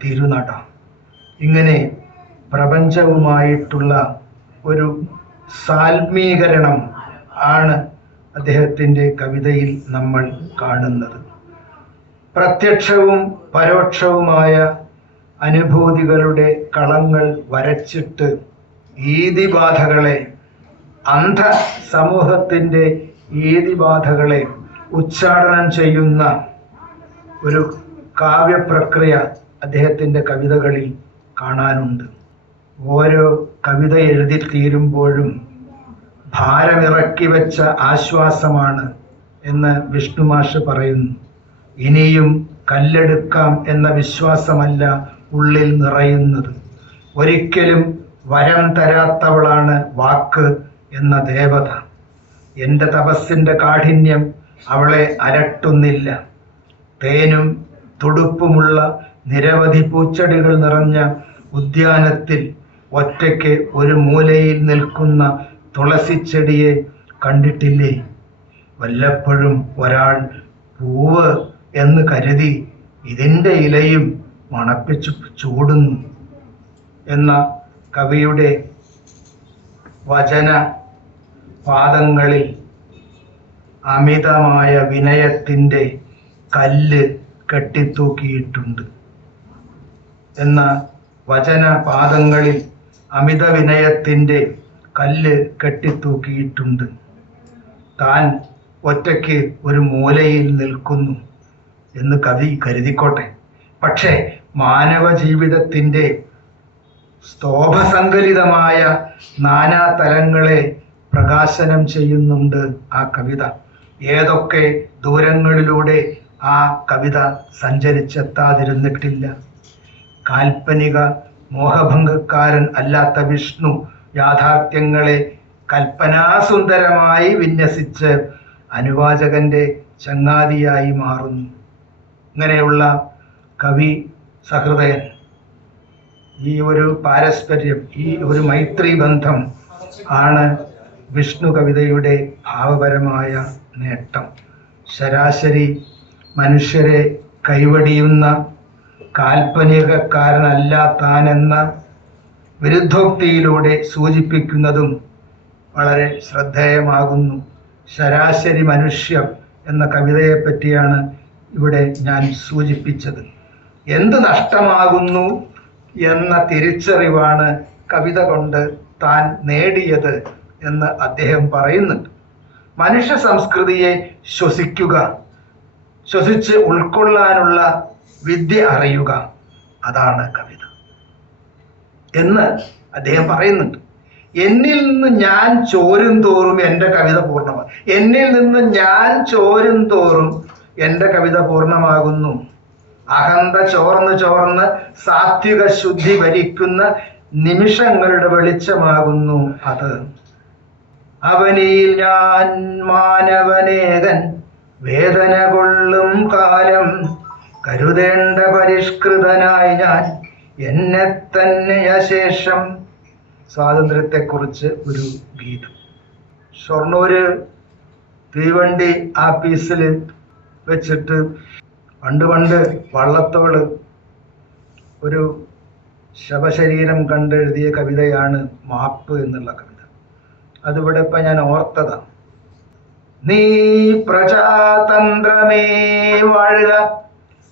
തിരുനട. ഇങ്ങനെ പ്രപഞ്ചവുമായിട്ടുള്ള ഒരു സാൽമീകരണം ആണ് അദ്ദേഹത്തിൻ്റെ കവിതയിൽ നമ്മൾ കാണുന്നത്. പ്രത്യക്ഷവും പരോക്ഷവുമായ അനുഭൂതികളുടെ കളങ്ങൾ വരച്ചിട്ട് ഈതിബാധകളെ, അന്ധ സമൂഹത്തിൻ്റെ ഈതിബാധകളെ ഉച്ചാടനം ചെയ്യുന്ന ഒരു കാവ്യപ്രക്രിയ അദ്ദേഹത്തിൻ്റെ കവിതകളിൽ കാണാനുണ്ട്. ഓരോ കവിത എഴുതിത്തീരുമ്പോഴും ഭാരമിറക്കി വെച്ച ആശ്വാസമാണ് എന്ന് വിഷ്ണു മാഷ് പറയുന്നു. ഇനിയും കല്ലെടുക്കാം എന്ന വിശ്വാസമല്ല ഉള്ളിൽ നിറയുന്നത്. ഒരിക്കലും വരം തരാത്തവളാണ് വാക്ക് എന്ന ദേവത. എൻ്റെ തപസ്സിൻ്റെ കാഠിന്യം അവളെ അലട്ടുന്നില്ല. തേനും തുടുപ്പുമുള്ള നിരവധി പൂച്ചെടികൾ നിറഞ്ഞ ഉദ്യാനത്തിൽ ഒറ്റയ്ക്ക് ഒരു മൂലയിൽ നിൽക്കുന്ന തുളസിച്ചെടിയെ കണ്ടിട്ടില്ലേ? വല്ലപ്പോഴും ഒരാൾ പൂവ് എന്ന് കരുതി ഇതിൻ്റെ ഇലയും മണപ്പിച്ചു ചൂടുന്നു എന്ന കവിയുടെ വചന പാദങ്ങളിൽ അമിതമായ വിനയത്തിൻ്റെ കല്ല് കെട്ടിത്തൂക്കിയിട്ടുണ്ട്. എന്ന വചന പാദങ്ങളിൽ അമിത വിനയത്തിൻ്റെ കല്ല് കെട്ടിത്തൂക്കിയിട്ടുണ്ട്. താൻ ഒറ്റയ്ക്ക് ഒരു മൂലയിൽ നിൽക്കുന്നു എന്ന് കവി കരുതിക്കോട്ടെ. പക്ഷേ മാനവ ജീവിതത്തിൻ്റെ സ്തോഭസങ്കലിതമായ നാനാ തലങ്ങളെ പ്രകാശനം ചെയ്യുന്നുണ്ട് ആ കവിത. ഏതൊക്കെ ദൂരങ്ങളിലൂടെ ആ കവിത സഞ്ചരിച്ചെത്താതിരുന്നിട്ടില്ല. കാൽപ്പനിക മോഹഭംഗക്കാരൻ അല്ലാത്ത വിഷ്ണു യാഥാർത്ഥ്യങ്ങളെ കൽപ്പനാസുന്ദരമായി വിന്യസിച്ച് അനുവാചകന്റെ ചങ്ങാതിയായി മാറുന്നു. ഇങ്ങനെയുള്ള കവി സഹൃദയൻ, ഈ ഒരു പാരസ്പര്യം, ഈ ഒരു മൈത്രി ബന്ധം ആണ് വിഷ്ണു കവിതയുടെ ഭാവപരമായ നേട്ടം. ശരാശരി മനുഷ്യരെ കൈവടിയുന്ന കാൽപ്പനികക്കാരനല്ല താനെന്ന വിരുദ്ധോക്തിയിലൂടെ സൂചിപ്പിക്കുന്നതും വളരെ ശ്രദ്ധേയമാകുന്നു. ശരാശരി മനുഷ്യർ എന്ന കവിതയെ പറ്റിയാണ് ഇവിടെ ഞാൻ സൂചിപ്പിച്ചത്. എന്ത് നഷ്ടമാകുന്നു എന്ന തിരിച്ചറിവാണ് കവിത കൊണ്ട് താൻ നേടിയത് എന്ന് അദ്ദേഹം പറയുന്നുണ്ട്. മനുഷ്യ സംസ്കൃതിയെ ശ്വസിക്കുക, ശ്വസിച്ച് ഉൾക്കൊള്ളാനുള്ള വിദ്യ അറിയുക, അതാണ് കവിത എന്ന് അദ്ദേഹം പറയുന്നുണ്ട്. എന്നിൽ നിന്ന് ഞാൻ ചോരും തോറും എൻ്റെ കവിത പൂർണ്ണമാണ്. എന്നിൽ നിന്ന് ഞാൻ ചോരും തോറും എൻ്റെ കവിത പൂർണ്ണമാകുന്നു. അഹന്ത ചോർന്ന് ചോർന്ന് സാത്വിക ശുദ്ധി ഭരിക്കുന്ന നിമിഷങ്ങളുടെ വെളിച്ചമാകുന്നു അത്. അവനിൽ ഞാൻ മാനവനേകൻ വേദന കൊള്ളും കാലം കരുതേണ്ട പരിഷ്കൃതനായി ഞാൻ എന്നെ തന്നെ അശേഷം. സ്വാതന്ത്ര്യത്തെക്കുറിച്ച് ഒരു ഗീതം. ഷൊർണൂര് തീവണ്ടി ആപ്പീസിൽ വെച്ചിട്ട് പണ്ട് വള്ളത്തോള് ഒരു ശവശരീരം കണ്ടെഴുതിയ കവിതയാണ് മാപ്പ് എന്നുള്ള കവിത. അതിവിടെ ഇപ്പം ഞാൻ ഓർത്തതാണ്. നീ പ്രജാതന്ത്രമേ വാഴുക,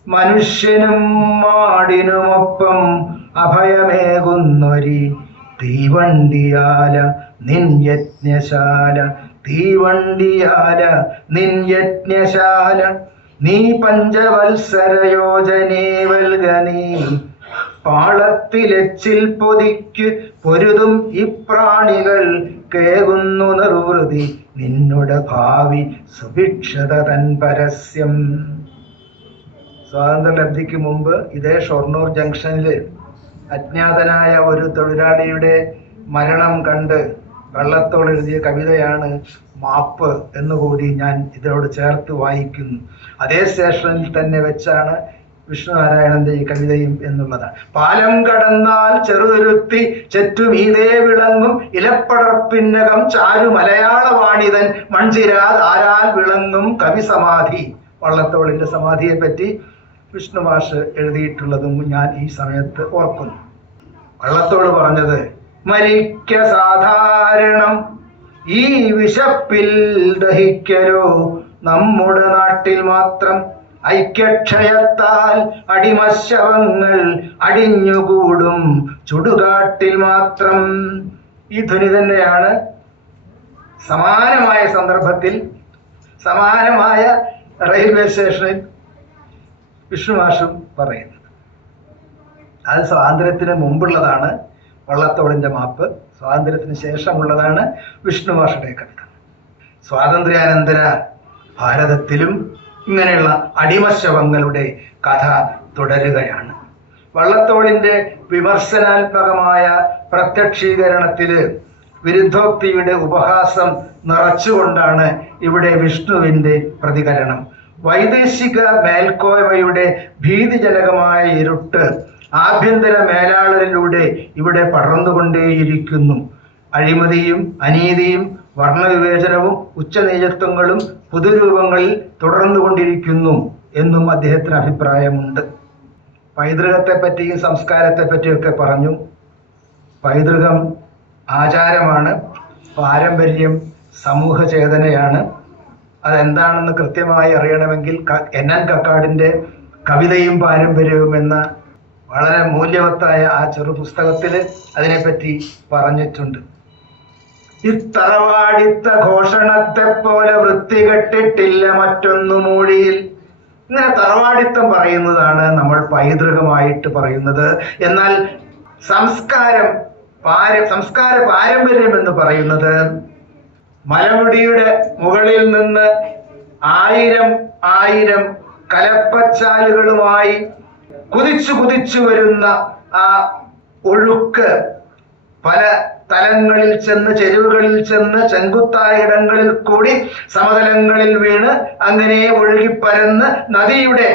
മനുഷ്യനും മാടിനുമൊപ്പം അഭയമേകുന്നൊരി തീവണ്ടിയാല നിൻ യജ്ഞശാല, തീവണ്ടിയാല നിൻ യജ്ഞശാല. നീ പഞ്ചവത്സര യോജനേ വൽക, നീ പാളത്തിലെച്ചിൽ പൊതിക്ക് പൊരുതും ഇപ്രാണികൾ കേകുന്നു നിർവൃതി നിന്നുടെ ഭാവി സുഭിക്ഷത തൻ പരസ്യം. സ്വാതന്ത്ര്യലബ്ധിക്ക് മുമ്പ് ഇതേ ഷൊർണൂർ ജംഗ്ഷനിൽ അജ്ഞാതനായ ഒരു തൊഴിലാളിയുടെ മരണം കണ്ട് വള്ളത്തോൾ എഴുതിയ കവിതയാണ് മാപ്പ് എന്നുകൂടി ഞാൻ ഇതിനോട് ചേർത്ത് വായിക്കുന്നു. അതേ സ്റ്റേഷനിൽ തന്നെ വെച്ചാണ് വിഷ്ണുനാരായണന്റെ ഈ കവിതയും എന്നുള്ളതാണ്. പാലം കടന്നാൽ ചെറുതുരുത്തി ചെറ്റുമീതേ വിളങ്ങും ഇലപ്പടർപ്പിന്നകം ചാരു മലയാളവാണിതൻ മൺചിരാ ആരാൽ വിളങ്ങും കവി സമാധി. വള്ളത്തോളിന്റെ സമാധിയെ പറ്റി വിഷ്ണു മാഷ് എഴുതിയിട്ടുള്ളതും ഞാൻ ഈ സമയത്ത് ഓർക്കുന്നു. വള്ളത്തോൾ പറഞ്ഞത്, മരിക്ക സാധാരണം ഈ വിശപ്പിൽ ദഹിക്കലോ നമ്മുടെ നാട്ടിൽ മാത്രം, ഐക്യക്ഷയത്താൽ അടിമശവങ്ങൾ അടിഞ്ഞുകൂടും ചുടുകാട്ടിൽ മാത്രം. ഈ ധ്വനി തന്നെയാണ് സമാനമായ സന്ദർഭത്തിൽ സമാനമായ റെയിൽവേ സ്റ്റേഷനിൽ വിഷ്ണുമാഷും പറയുന്നത്. അത് സ്വാതന്ത്ര്യത്തിന് മുമ്പുള്ളതാണ് വള്ളത്തോളിൻ്റെ മാപ്പ്, സ്വാതന്ത്ര്യത്തിന് ശേഷമുള്ളതാണ് വിഷ്ണുമാഷുടെ കവിത. സ്വാതന്ത്ര്യാനന്തര ഭാരതത്തിലും ഇങ്ങനെയുള്ള അടിമശവങ്ങളുടെ കഥ തുടരുകയാണ്. വള്ളത്തോളിൻ്റെ വിമർശനാത്മകമായ പ്രത്യക്ഷീകരണത്തിൽ വിരുദ്ധോക്തിയുടെ ഉപഹാസം നിറച്ചുകൊണ്ടാണ് ഇവിടെ വിഷ്ണുവിൻ്റെ പ്രതികരണം. വൈദേശിക മേൽക്കോയ്മയുടെ ഭീതിജനകമായ ഇരുട്ട് ആഭ്യന്തര മേലാളരിലൂടെ ഇവിടെ പടർന്നുകൊണ്ടേയിരിക്കുന്നു. അഴിമതിയും അനീതിയും വർണ്ണവിവേചനവും ഉച്ചനീചത്വങ്ങളും പുതുരൂപങ്ങളിൽ തുടർന്നുകൊണ്ടിരിക്കുന്നു എന്നും അദ്ദേഹത്തിന് അഭിപ്രായമുണ്ട്. പൈതൃകത്തെപ്പറ്റിയും സംസ്കാരത്തെപ്പറ്റിയൊക്കെ പറഞ്ഞു. പൈതൃകം ആചാരമാണ്, പാരമ്പര്യം സമൂഹ ചേതനയാണ്. അതെന്താണെന്ന് കൃത്യമായി അറിയണമെങ്കിൽ NN കക്കാടിൻ്റെ കവിതയും പാരമ്പര്യവും എന്ന വളരെ മൂല്യവത്തായ ആ ചെറു പുസ്തകത്തിൽ അതിനെപ്പറ്റി പറഞ്ഞിട്ടുണ്ട്. ഈ തറവാടിത്ത ഘോഷണത്തെ പോലെ വൃത്തികെട്ടിട്ടില്ല മറ്റൊന്നു മൂഴിയിൽ. ഇങ്ങനെ തറവാടിത്തം പറയുന്നതാണ് നമ്മൾ പൈതൃകമായിട്ട് പറയുന്നത്. എന്നാൽ സംസ്കാര പാരമ്പര്യം എന്ന് പറയുന്നത് മലമുടിയുടെ മുകളിൽ നിന്ന് 1000 കലപ്പച്ചാലുകളുമായി കുതിച്ചു വരുന്ന ആ ഒഴുക്ക് പല തലങ്ങളിൽ ചെന്ന്, ചെരുവുകളിൽ ചെന്ന്, ചെങ്കുത്തായ ഇടങ്ങളിൽ കൂടി സമതലങ്ങളിൽ വീണ് അങ്ങനെ ഒഴുകിപ്പരന്ന് നദിയുടെ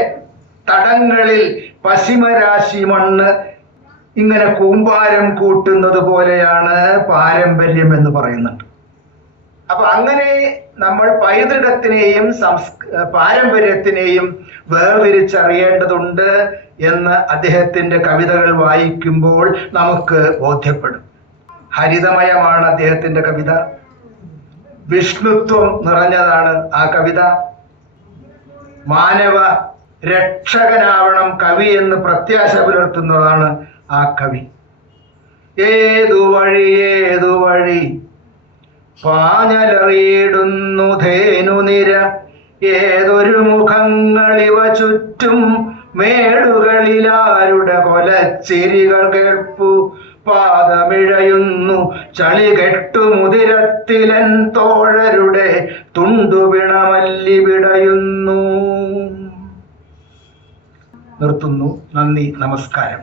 തടങ്ങളിൽ പശിമരാശി മണ്ണ് ഇങ്ങനെ കൂമ്പാരം കൂട്ടുന്നത് പോലെയാണ് പാരമ്പര്യം എന്ന് പറയുന്നുണ്ട്. അപ്പൊ അങ്ങനെ നമ്മൾ പൈതൃകത്തിനെയും പാരമ്പര്യത്തിനെയും വേർതിരിച്ചറിയേണ്ടതുണ്ട് എന്ന് അദ്ദേഹത്തിന്റെ കവിതകൾ വായിക്കുമ്പോൾ നമുക്ക് ബോധ്യപ്പെടും. ഹരിതമയമാണ് അദ്ദേഹത്തിന്റെ കവിത, വിഷ്ണുത്വം നിറഞ്ഞതാണ് ആ കവിത. മാനവ രക്ഷകനാവണം കവി എന്ന് പ്രത്യാശ പുലർത്തുന്നതാണ് ആ കവി. ഏതു വഴി പാഞ്ഞലറിയിടുന്നു ധേനുനിര, ഏതൊരു മുഖങ്ങളിവ ചുറ്റും മേടുകളിലാരുടെ കൊലച്ചിരികൾ കേൾപ്പു, പാദമിഴയുന്നു ചളി കെട്ടുമുതിരത്തിലൻ തോഴരുടെ തുണ്ടുപിണമല്ലി വിടയുന്നു. നിർത്തുന്നു. നന്ദി, നമസ്കാരം.